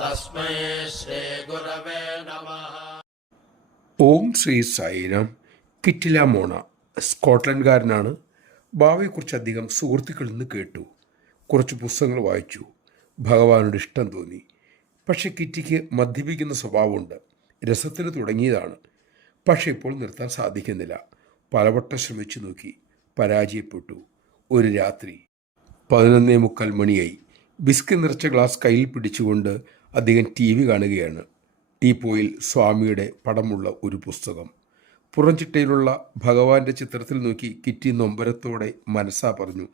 തസ്മൈ ശ്രീ ഗുരവേ നമ ഓം ശ്രീ സായിരാം. കിറ്റിലാമോണ സ്കോട്ട്ലൻഡുകാരനാണ്. ഭാവിയെക്കുറിച്ച് അധികം സുഹൃത്തുക്കളിൽ നിന്ന് കേട്ടു. കുറച്ച് പുസ്തകങ്ങൾ വായിച്ചു. ഭഗവാനോട് ഇഷ്ടം തോന്നി. പക്ഷേ കിറ്റിക്ക് മദ്യപിക്കുന്ന സ്വഭാവമുണ്ട്. രസത്തിന് തുടങ്ങിയതാണ്. പക്ഷേ ഇപ്പോൾ നിർത്താൻ സാധിക്കുന്നില്ല. പലവട്ടം ശ്രമിച്ചു നോക്കി. പരാജയപ്പെട്ടു. ഒരു രാത്രി പതിനൊന്നേ മുക്കാൽ മണിയായി. ബിസ്ക് നിറച്ച ഗ്ലാസ് കയ്യിൽ പിടിച്ചുകൊണ്ട് അദ്ദേഹം ടി വി കാണുകയാണ്. ടീപ്പോയിൽ സ്വാമിയുടെ പടമുള്ള ഒരു പുസ്തകം. പുറംചിട്ടയിലുള്ള ഭഗവാന്റെ ചിത്രത്തിൽ നോക്കി കിറ്റി നൊമ്പരത്തോടെ മനസ്സാ പറഞ്ഞു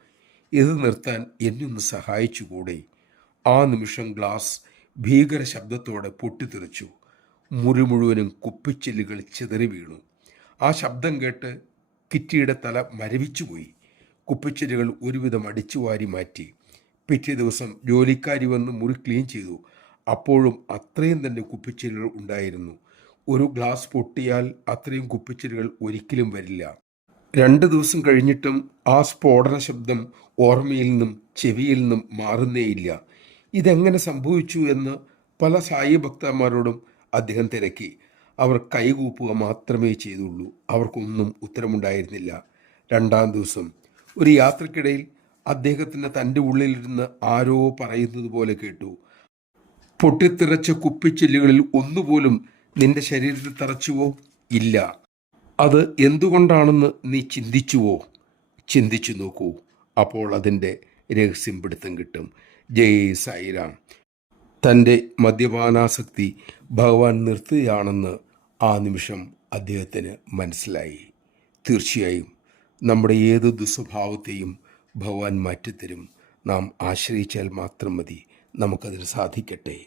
ഇത് നിർത്താൻ എന്നൊന്ന് സഹായിച്ചുകൂടെ? ആ നിമിഷം ഗ്ലാസ് ഭീകര ശബ്ദത്തോടെ പൊട്ടിത്തെറിച്ചു. മുറി മുഴുവനും കുപ്പിച്ചില്ലുകൾ ചിതറി വീണു. ആ ശബ്ദം കേട്ട് കിറ്റിയുടെ തല മരവിച്ചുപോയി കുപ്പിച്ചില്ലുകൾ ഒരുവിധം അടിച്ചു വാരി മാറ്റി. പിറ്റേ ദിവസം ജോലിക്കാരി വന്ന് മുറി ക്ലീൻ ചെയ്തു. അപ്പോഴും അത്രയും തന്നെ കുപ്പിച്ചില്ലുകൾ ഉണ്ടായിരുന്നു. ഒരു ഗ്ലാസ് പൊട്ടിയാൽ അത്രയും കുപ്പിച്ചില്ലുകൾ ഒരിക്കലും വരില്ല. രണ്ട് ദിവസം കഴിഞ്ഞിട്ടും ആ സ്ഫോടന ശബ്ദം ഓർമ്മയിൽ നിന്നും ചെവിയിൽ നിന്നും മാറുന്നേയില്ല. ഇതെങ്ങനെ സംഭവിച്ചു എന്ന് പല സായി ഭക്തന്മാരോടും അദ്ദേഹം തിരക്കി. അവർ കൈകൂപ്പുക മാത്രമേ ചെയ്തുള്ളൂ. അവർക്കൊന്നും ഉത്തരമുണ്ടായിരുന്നില്ല. രണ്ടാം ദിവസം. ഒരു യാത്രക്കിടയിൽ അദ്ദേഹത്തിന് തന്റെ ഉള്ളിലിരുന്ന് ആരോ പറയുന്നത് പോലെ കേട്ടു. പൊട്ടിത്തെറിച്ച കുപ്പിച്ചില്ലുകളിൽ ഒന്നുപോലും നിന്റെ ശരീരത്തിൽ തറച്ചുവോ? ഇല്ല. അത് എന്തുകൊണ്ടാണെന്ന് നീ ചിന്തിച്ചുവോ? ചിന്തിച്ചു നോക്കൂ. അപ്പോൾ അതിന്റെ രഹസ്യം പിടുത്തം കിട്ടും. ജയ് സായിരാം തന്റെ മദ്യപാനാസക്തി ഭഗവാൻ നിർത്തുകയാണെന്ന് ആ നിമിഷം അദ്ദേഹത്തിന് മനസ്സിലായി. തീർച്ചയായും നമ്മുടെ ഏത് ദുസ്വഭാവത്തെയും ഭഗവാൻ മാറ്റിത്തരും. നാം ആശ്രയിച്ചാൽ മാത്രം മതി. നമുക്കതിന് സാധിക്കട്ടെ.